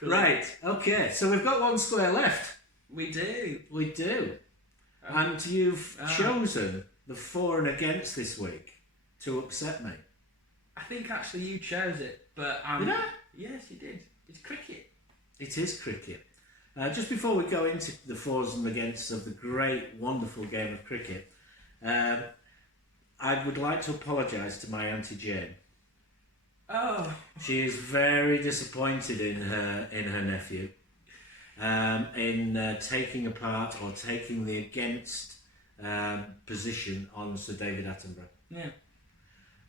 Right, okay, so we've got one square left. We do. We do. And you've chosen the for and against this week to upset me. I think actually you chose it, but Did I? Yes, you did. It's cricket. It is cricket. Just before we go into the fors and againsts of the great, wonderful game of cricket, I would like to apologise to my Auntie Jane. Oh. She is very disappointed in her nephew, in taking apart or taking the against position on Sir David Attenborough. Yeah.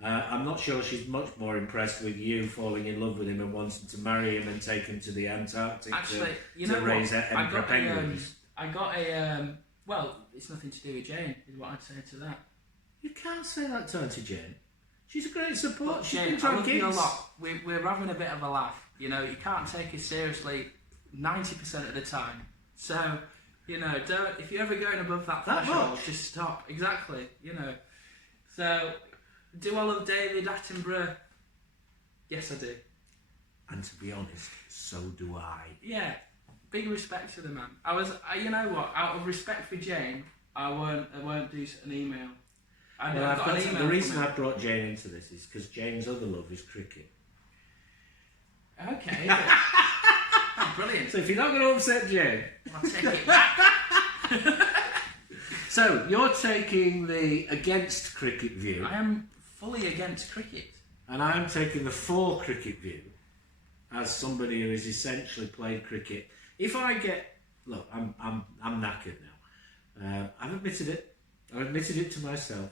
I'm not sure she's much more impressed with you falling in love with him and wanting to marry him and take him to the Antarctic to raise emperor penguins. I got a well, it's nothing to do with Jane, is what I'd say to that. You can't say that to Auntie Jane. She's a great support. She's Jane, been trying I love gigs. you a lot. We're having a bit of a laugh. You know, you can't take her seriously 90% of the time. So, you know, don't, if you're ever going above that threshold, just stop. Exactly. You know. So, do I love David Attenborough? Yes, I do. And to be honest, so do I. Yeah, big respect to the man. You know what? Out of respect for Jane, I won't do an email. The reason I brought Jane into this is because Jane's other love is cricket. Okay. Oh, brilliant. So if you're not going to upset Jane, I'll take it back. So you're taking the against cricket view. I am fully against cricket. And I'm taking the for cricket view as somebody who has essentially played cricket. If I get... Look, I'm knackered now. I've admitted it. I've admitted it to myself.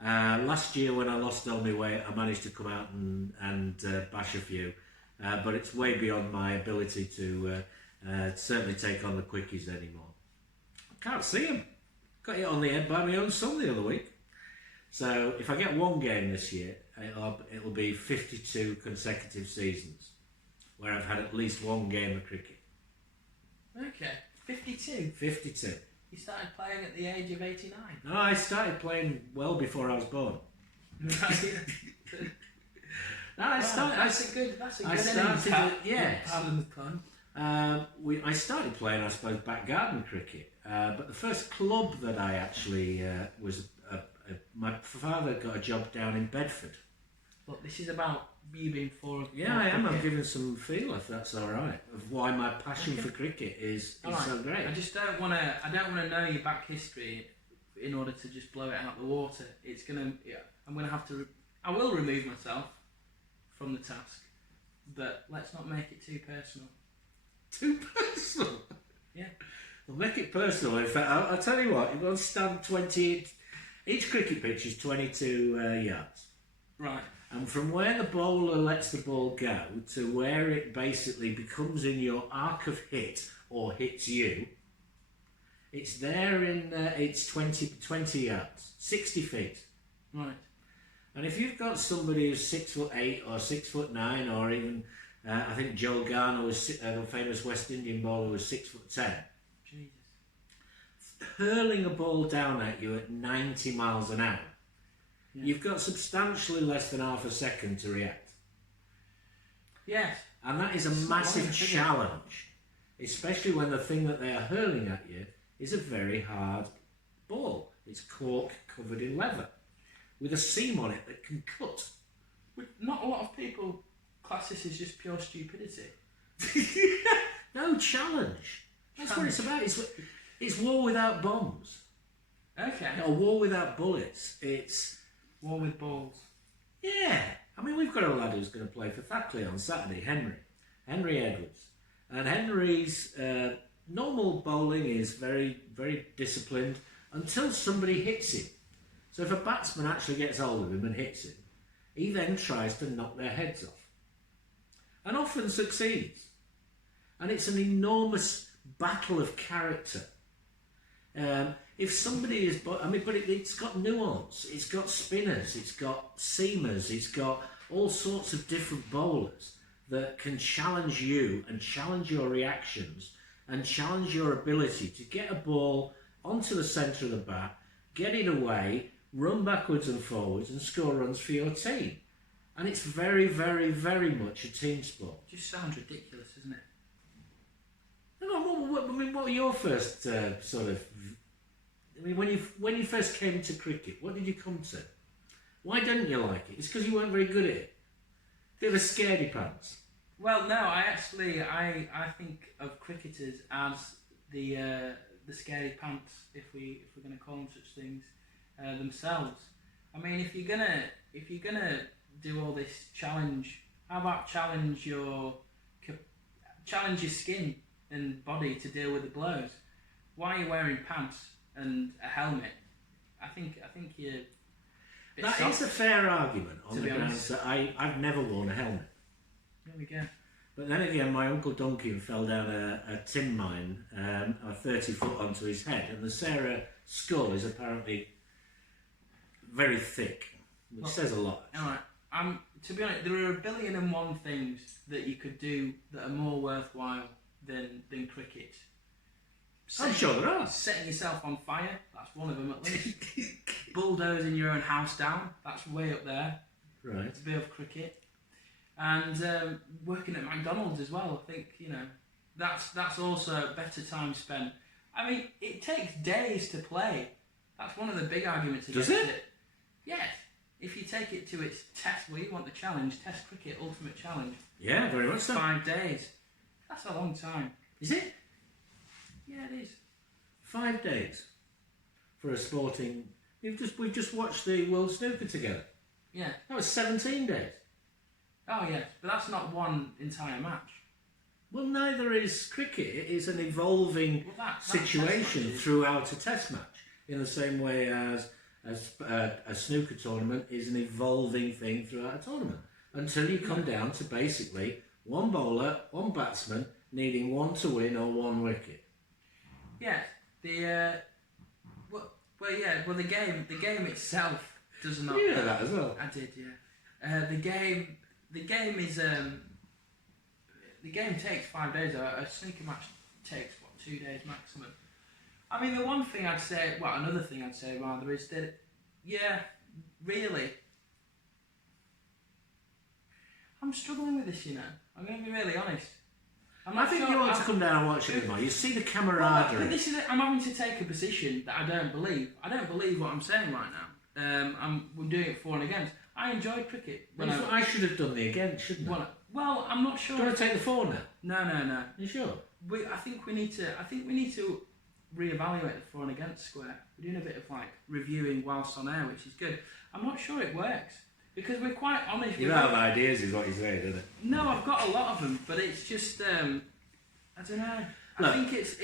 Last year when I lost all my weight, I managed to come out and bash a few. But it's way beyond my ability to certainly take on the quickies anymore. I can't see them. Got hit on the head by my own son the other week. So if I get one game this year, it'll be 52 consecutive seasons where I've had at least one game of cricket. Okay, 52. 52. You started playing at the age of 89. No, I started playing well before I was born. Right. No, That's a good started yeah. Pardon the pun. I started playing, I suppose, back garden cricket. But the first club that I actually was, my father got a job down in Bedford. Look, this is about you being for. Yeah, I am. I'm giving some feel, if that's all right, of why my passion for cricket is right. so great. I just don't want to. I don't want to know your back history in order to just blow it out the water. It's gonna. Yeah, I'm gonna have to. I will remove myself from the task, but let's not make it too personal. Too personal? Yeah. We'll make it personal. In fact, I'll tell you what. It will stand 20. Each cricket pitch is 22 yards. Right. And from where the bowler lets the ball go to where it basically becomes in your arc of hit or hits you, it's there in it's 20 yards, 60 feet. Right. And if you've got somebody who's 6'8" or 6'9", or even I think Joel Garner was a famous West Indian bowler, was 6'10". Jesus. Hurling a ball down at you at 90 miles an hour. Yeah. You've got substantially less than half a second to react. Yes. And that is a massive challenge, especially when the thing that they are hurling at you is a very hard ball. It's cork covered in leather with a seam on it that can cut. Not a lot of people class this as just pure stupidity. No, challenge. That's what it's about. It's war without bombs. Okay. Or war without bullets. It's war with balls. Yeah. I mean, we've got a lad who's going to play for Thackley on Saturday, Henry Edwards. And Henry's normal bowling is very, very disciplined until somebody hits him. So if a batsman actually gets hold of him and hits him, he then tries to knock their heads off. And often succeeds. And it's an enormous battle of character. If somebody is, but it's got nuance, it's got spinners, it's got seamers, it's got all sorts of different bowlers that can challenge you and challenge your reactions and challenge your ability to get a ball onto the centre of the bat, get it away, run backwards and forwards and score runs for your team. And it's very, very, very much a team sport. It just sounds ridiculous, doesn't it? I mean, what were your first sort of... I mean, when you first came to cricket, what did you come to? Why didn't you like it? It's because you weren't very good at it. Bit of a scaredy pants. Well, no, I think of cricketers as the scaredy pants, if we're going to call them such things, themselves. I mean, if you're gonna do all this challenge, how about challenge your skin and body to deal with the blows? Why are you wearing pants and a helmet? I think you're... That is a fair argument on the grounds that I've never worn a helmet. There we go. But then again, my Uncle Duncan fell down a tin mine, a 30 foot onto his head, and the Sarah skull is apparently very thick, which says a lot. Alright, to be honest, there are 1,000,001 things that you could do that are more worthwhile than cricket. I'm sure there are. Setting yourself on fire, that's one of them at least. Bulldozing your own house down, that's way up there. Right. It's a bit of cricket. And working at McDonald's as well, I think, that's also a better time spent. I mean, it takes days to play. That's one of the big arguments against it. Yes. If you take it to its test, you want the challenge, Test Cricket Ultimate Challenge. Yeah, very much so. 5 days. That's a long time. Is it? Yeah, it is. 5 days for a sporting... We've just watched the World Snooker together. Yeah. That was 17 days. Oh, yes, but that's not one entire match. Well, neither is cricket. It is an evolving situation throughout a test match, in the same way as a snooker tournament is an evolving thing throughout a tournament, until you come down to basically one bowler, one batsman, needing one to win or one wicket. Yeah, the game itself does not. You know that as well. I did, yeah. The game is the game takes 5 days. A snooker match takes 2 days maximum. I mean, another thing I'd say rather is that, yeah, really, I'm struggling with this. I'm going to be really honest. I think you ought to come down and watch it more. You see the camaraderie. But I'm having to take a position that I don't believe. I don't believe what I'm saying right now. We're doing it for and against. I enjoy cricket. I should have done the against, shouldn't I? Well, I'm not sure. Do you want to take the for now? No. You sure? I think we need to reevaluate the for and against square. We're doing a bit of reviewing whilst on air, which is good. I'm not sure it works because we're quite honest. You don't have ideas, is what you're saying, isn't it? No, I've got a lot of them, but it's just I don't know. I think it's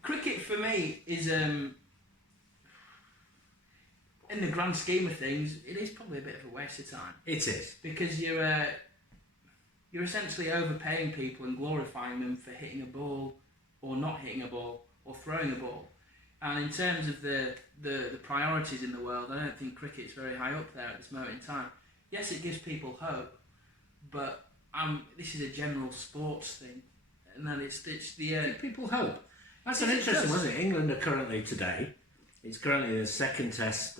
cricket for me is in the grand scheme of things, it is probably a bit of a waste of time. It is because you're essentially overpaying people and glorifying them for hitting a ball or not hitting a ball or throwing a ball. And in terms of the priorities in the world, I don't think cricket's very high up there at this moment in time. Yes, it gives people hope, but this is a general sports thing, and then it's the give people hope. That's an interesting one, isn't it? England are currently today. It's currently the third test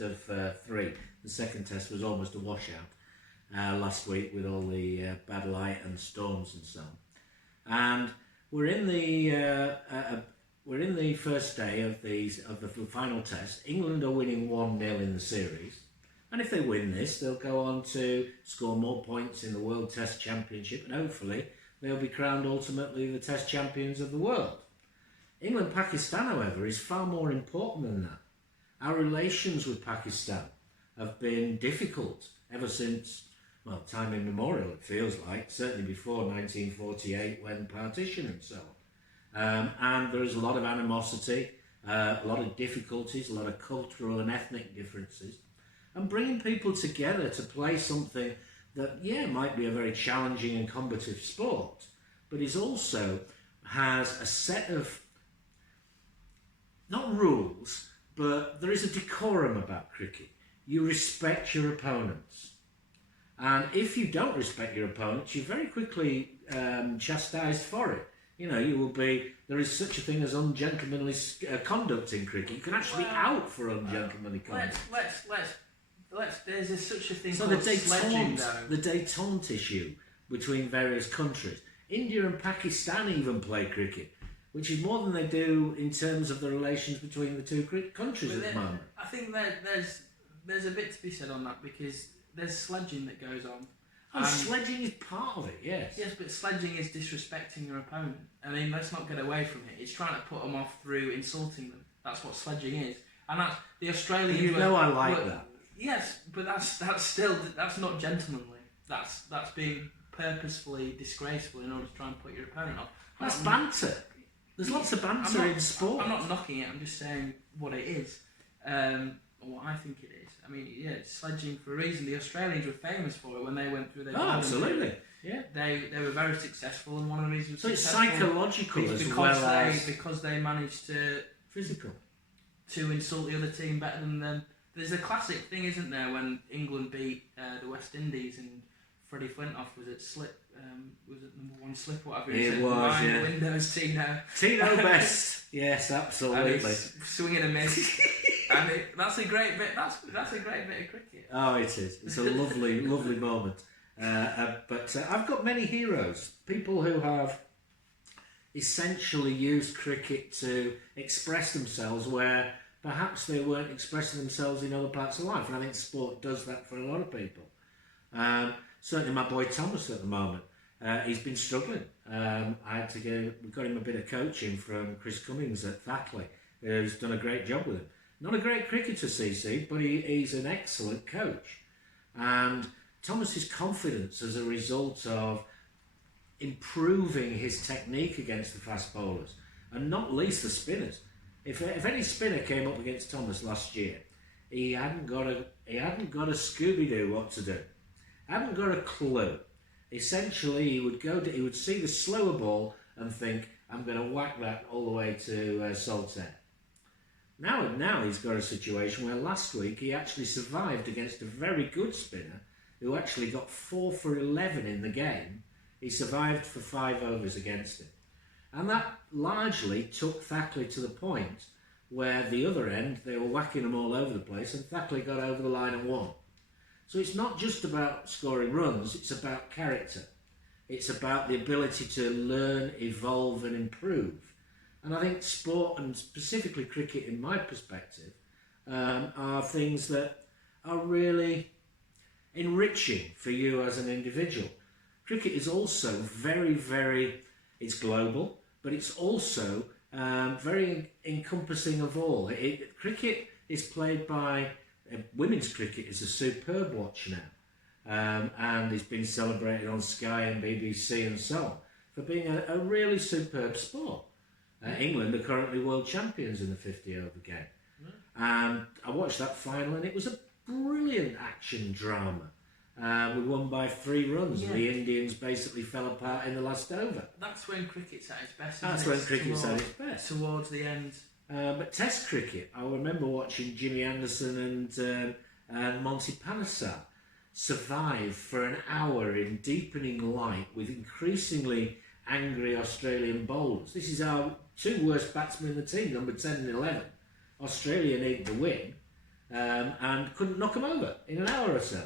of 3. The second test was almost a washout last week with all the bad light and storms and so on. And we're in the first day of the final test. England are winning 1-0 in the series, and if they win this, they'll go on to score more points in the World Test Championship, and hopefully they'll be crowned ultimately the Test champions of the world. England-Pakistan, however, is far more important than that. Our relations with Pakistan have been difficult ever since, time immemorial, it feels like, certainly before 1948 when partition and so on. And there is a lot of animosity, a lot of difficulties, a lot of cultural and ethnic differences. And bringing people together to play something that, might be a very challenging and combative sport, but is also has a set of not rules, but there is a decorum about cricket. You respect your opponents. And if you don't respect your opponents, you're very quickly chastised for it. You will be, there is such a thing as ungentlemanly conduct in cricket. You can actually be out for ungentlemanly conduct. Let's There's such a thing So called sledging, though. the détente issue between various countries. India and Pakistan even play cricket, which is more than they do in terms of the relations between the two countries at the moment. I think there's a bit to be said on that, because there's sledging that goes on. Sledging is part of it, yes. Yes, but sledging is disrespecting your opponent. I mean, let's not get away from it. It's trying to put them off through insulting them. That's what sledging is. And that's the Australians. You know I like that. Yes, but that's not gentlemanly. That's being purposefully disgraceful in order to try and put your opponent off. That's banter. There's lots of banter in sport. I'm not knocking it. I'm just saying what it is, or what I think it is. I mean, yeah, it's sledging for a reason. The Australians were famous for it when they went through their. Oh, absolutely. Yeah. They were very successful, and one of the reasons. So it's psychological as well as because they managed to physical to insult the other team better than them. There's a classic thing, isn't there, when England beat the West Indies and Freddie Flintoff was at slip, was it number one slip or whatever? It was, yeah. Windows, Tino. Tino Best, yes, absolutely. Swinging a miss, and that's a great bit. That's a great bit of cricket. Oh, it is. It's a lovely, lovely moment. But I've got many heroes, people who have essentially used cricket to express themselves where perhaps they weren't expressing themselves in other parts of life, and I think sport does that for a lot of people. Certainly my boy Thomas at the moment, he's been struggling. We got him a bit of coaching from Chris Cummings at Thackley, who's done a great job with him. Not a great cricketer, CC, but he's an excellent coach. And Thomas's confidence as a result of improving his technique against the fast bowlers, and not least the spinners. If any spinner came up against Thomas last year, he hadn't got a Scooby-Doo what to do. Hadn't got a clue. Essentially, he would see the slower ball and think, I'm going to whack that all the way to Saltaire. Now he's got a situation where last week he actually survived against a very good spinner who actually got 4 for 11 in the game. He survived for 5 overs against him. And that largely took Thackley to the point where the other end, they were whacking them all over the place, and Thackley got over the line and won. So it's not just about scoring runs, it's about character. It's about the ability to learn, evolve and improve. And I think sport, and specifically cricket in my perspective, are things that are really enriching for you as an individual. Cricket is also very, very, it's global, but it's also very encompassing of all. Cricket is played by, women's cricket is a superb watch now, and it's been celebrated on Sky and BBC and so on for being a really superb sport. England are currently world champions in the 50 over game. And I watched that final and it was a brilliant action drama. We won by 3 runs. Yeah. The Indians basically fell apart in the last over. That's when cricket's at its best. That's when cricket's at its best. Towards the end. But Test cricket, I remember watching Jimmy Anderson and Monty Panesar survive for an hour in deepening light with increasingly angry Australian bowlers. This is our 2 worst batsmen in the team, number 10 and 11. Australia needed the win and couldn't knock them over in an hour or so.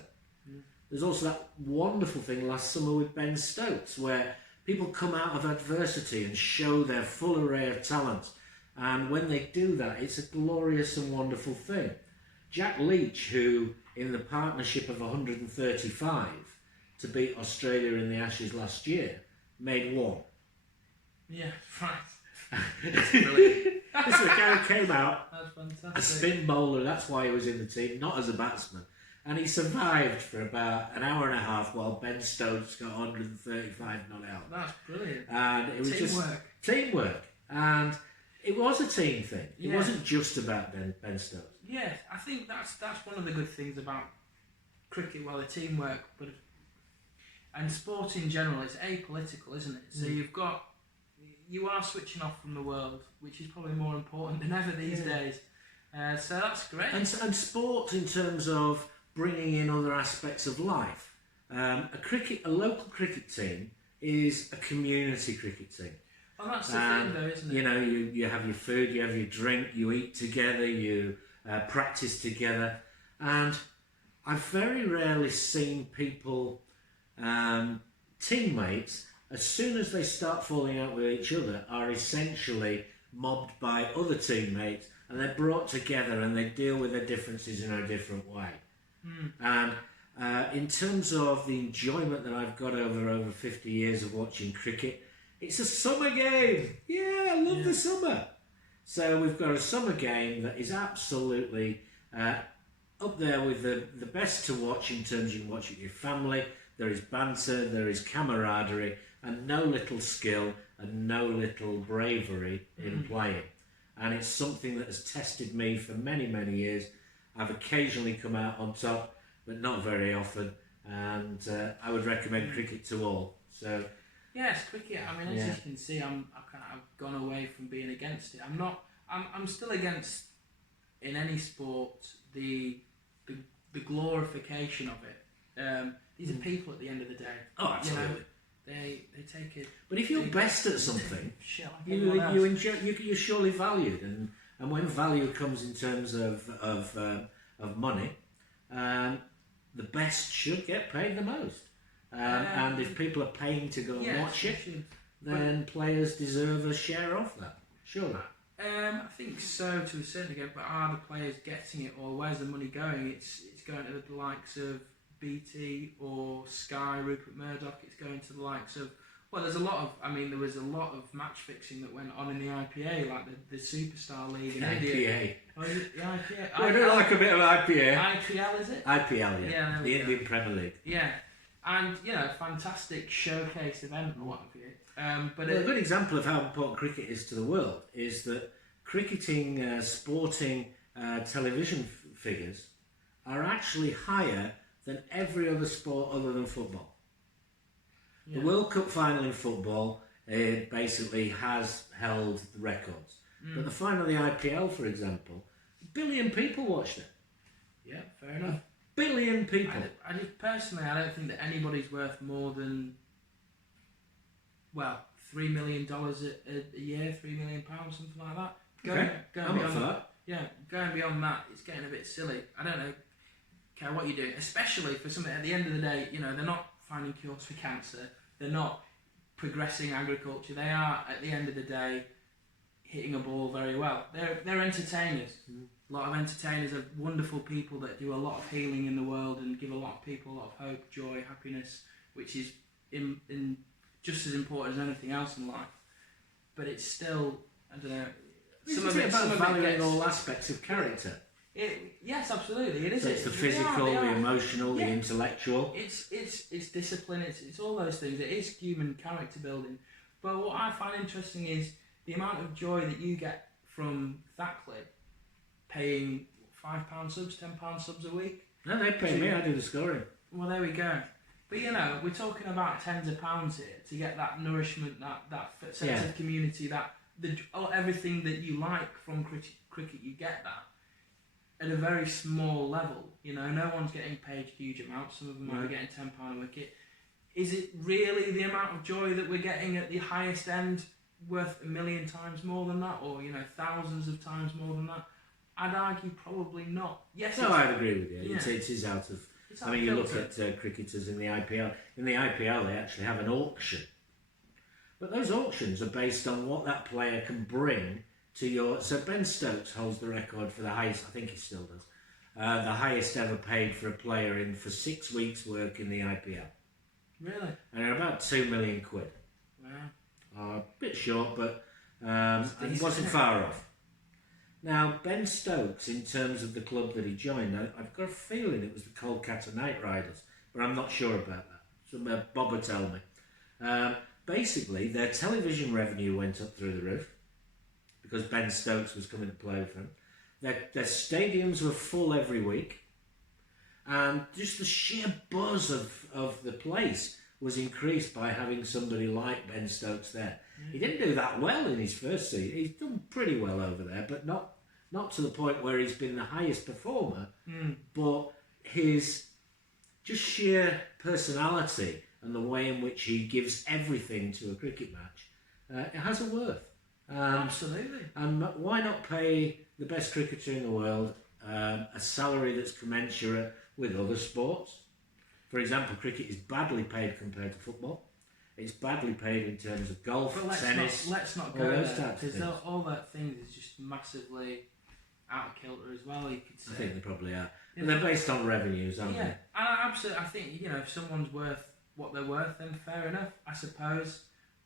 There's also that wonderful thing last summer with Ben Stokes, where people come out of adversity and show their full array of talent. And when they do that, it's a glorious and wonderful thing. Jack Leach, who in the partnership of 135 to beat Australia in the Ashes last year, made 1. Yeah, right. That's brilliant. This guy came out, that's fantastic. A spin bowler, that's why he was in the team, not as a batsman. And he survived for about an hour and a half while Ben Stokes got 135 not out. That's brilliant. And it was teamwork. Just teamwork. And it was a team thing. It wasn't just about Ben Stokes. Yeah, I think that's one of the good things about cricket, the teamwork, and sport in general, it's apolitical, isn't it? So you are switching off from the world, which is probably more important than ever these days. So that's great. And sport in terms of bringing in other aspects of life. A local cricket team is a community cricket team. Well, that's the thing though, isn't it? You know, you have your food, you have your drink, you eat together, you practice together. And I've very rarely seen people, teammates, as soon as they start falling out with each other, are essentially mobbed by other teammates, and they're brought together and they deal with their differences in a different way. And in terms of the enjoyment that I've got over 50 years of watching cricket, it's a summer game. Yeah, I love the summer. So we've got a summer game that is absolutely up there with the best to watch in terms you can watch it with your family. There is banter, there is camaraderie, and no little skill and no little bravery in playing. And it's something that has tested me for many, many years. I've occasionally come out on top, but not very often. And I would recommend cricket to all. So yes, cricket. I mean, as you can see, I've gone away from being against it. I'm still against, in any sport, the glorification of it. These are people at the end of the day. Oh, absolutely. You know, they take it. But if you're best at something, you're surely valued, and when value comes in terms of money, the best should get paid the most. And if people are paying to go and watch it, then players deserve a share of that. Surely. I think so, to a certain degree. But are the players getting it, or where's the money going? It's going to the likes of BT or Sky, Rupert Murdoch. It's going to the likes of, well, there's a lot of, there was a lot of match fixing that went on in the IPA, like the Superstar League in India. Oh, is it the IPA? I do like a bit of IPA. IPL, is it? IPL, yeah. The Indian Premier League. Yeah. And, fantastic showcase event or what have you. But a good example of how important cricket is to the world is that cricketing, sporting television figures are actually higher than every other sport other than football. The World Cup final in football basically has held the records. But the final of the IPL, for example, 1 billion people watched it. Yeah, fair enough. 1 billion people. I personally, I don't think that anybody's worth more than, well, $3 million a year, £3 million, something like that. Going beyond that. Yeah, going beyond that, it's getting a bit silly. I don't know, care what you're doing, especially for something at the end of the day, they're not finding cures for cancer, they're not progressing agriculture, they are, at the end of the day, hitting a ball very well. They're entertainers. A lot of entertainers are wonderful people that do a lot of healing in the world and give a lot of people a lot of hope, joy, happiness, which is in just as important as anything else in life. But it's still, I don't know, some of it's about valuing all aspects of character. Yes, absolutely. It is. So it's the physical, the emotional, the intellectual. It's discipline. It's all those things. It is human character building. But what I find interesting is the amount of joy that you get from that clip, paying £5 subs, £10 subs a week. No, they pay me. I do the scoring. Well, there we go. But we're talking about tens of pounds here to get that nourishment, that sense of community, everything that you like from cricket. You get that at a very small level. No one's getting paid huge amounts. Some of them are getting £10 a wicket. Is it really the amount of joy that we're getting at the highest end worth 1 million times more than that, or thousands of times more than that? I'd argue probably not. Yes. No, I'd agree with you. It is out of. You look at cricketers in the IPL. In the IPL, they actually have an auction, but those auctions are based on what that player can bring to your. So Ben Stokes holds the record for the highest. I think he still does. The highest ever paid for a player for 6 weeks' work in the IPL. Really? And they're about £2 million. Wow. A bit short, but it wasn't far off. Now, Ben Stokes, in terms of the club that he joined, I've got a feeling it was the Kolkata Knight Riders, but I'm not sure about that. Bob will tell me. Basically, their television revenue went up through the roof because Ben Stokes was coming to play for them. Their stadiums were full every week, and just the sheer buzz of the place was increased by having somebody like Ben Stokes there. He didn't do that well in his first season. He's done pretty well over there, but not to the point where he's been the highest performer. But his just sheer personality and the way in which he gives everything to a cricket match, it has a worth. Absolutely. And why not pay the best cricketer in the world a salary that's commensurate with other sports. For example, cricket is badly paid compared to football. It's badly paid in terms of golf, tennis. Let's not go there, because all that things is just massively out of kilter as well. You could say. I think they probably are. And they're based on revenues, aren't they? Yeah, absolutely. I think, you know, if someone's worth what they're worth, then fair enough, I suppose.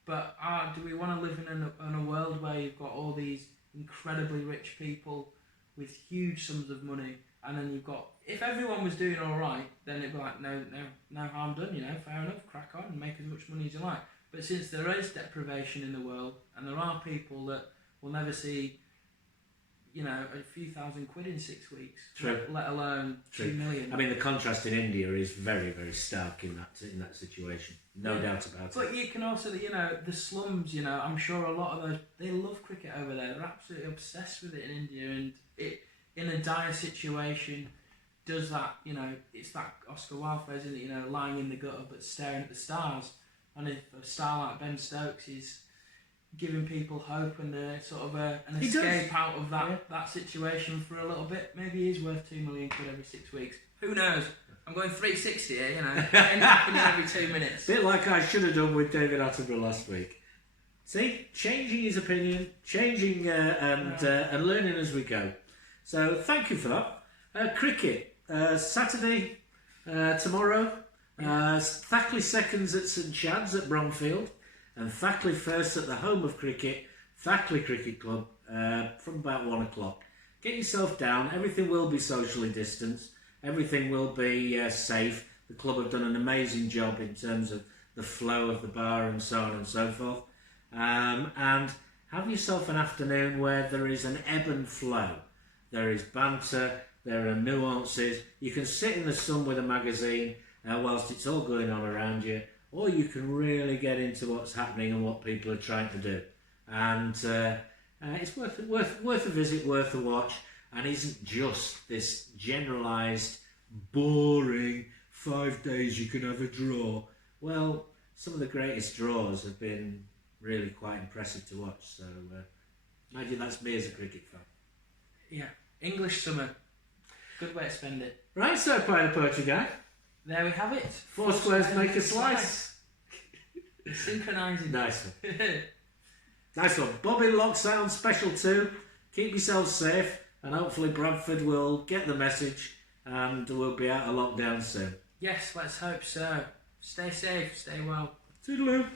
But do we want to live in a world where you've got all these incredibly rich people with huge sums of money, and then you've got, if everyone was doing all right, then it'd be like, no harm done, you know, fair enough, crack on and make as much money as you like. But since there is deprivation in the world, and there are people that will never see, you know, a few thousand quid in 6 weeks, let alone 2 million. I mean, the contrast in India is very, very stark in that situation. No doubt about it. But you can also, you know, the slums, you know, I'm sure a lot of those, they love cricket over there. They're absolutely obsessed with it in India, and it, in a dire situation, does that, you know, it's that Oscar Wilde phrase, isn't it? You know, lying in the gutter but staring at the stars. And if a star like Ben Stokes is giving people hope and sort of an escape out of that situation for a little bit, maybe he's worth 2 million quid every 6 weeks. Who knows? I'm going 360 here, you know, happening every 2 minutes. Bit like I should have done with David Attenborough last week. See, changing his opinion, changing and learning as we go. So thank you for that. Cricket, Saturday, tomorrow. Thackley seconds at St Chad's at Bromfield, and Thackley first at the home of cricket, Thackley Cricket Club, from about 1 o'clock. Get yourself down. Everything will be socially distanced. Everything will be safe. The club have done an amazing job in terms of the flow of the bar and so on and so forth. And have yourself an afternoon where there is an ebb and flow. There is banter, there are nuances. You can sit in the sun with a magazine whilst it's all going on around you, or you can really get into what's happening and what people are trying to do. And it's worth a visit, worth a watch, and isn't just this generalised, boring 5 days you can have a draw. Well, some of the greatest draws have been really quite impressive to watch. So imagine that's me as a cricket fan. Yeah, English summer. Good way to spend it. Right, so Pie the Poetry Guy. There we have it. Four squares make a slice. Synchronising. Nice one. Nice one. Bobby Locksound Special 2. Keep yourselves safe, and hopefully Bradford will get the message and we'll be out of lockdown soon. Yes, let's hope so. Stay safe, stay well. Toodaloo.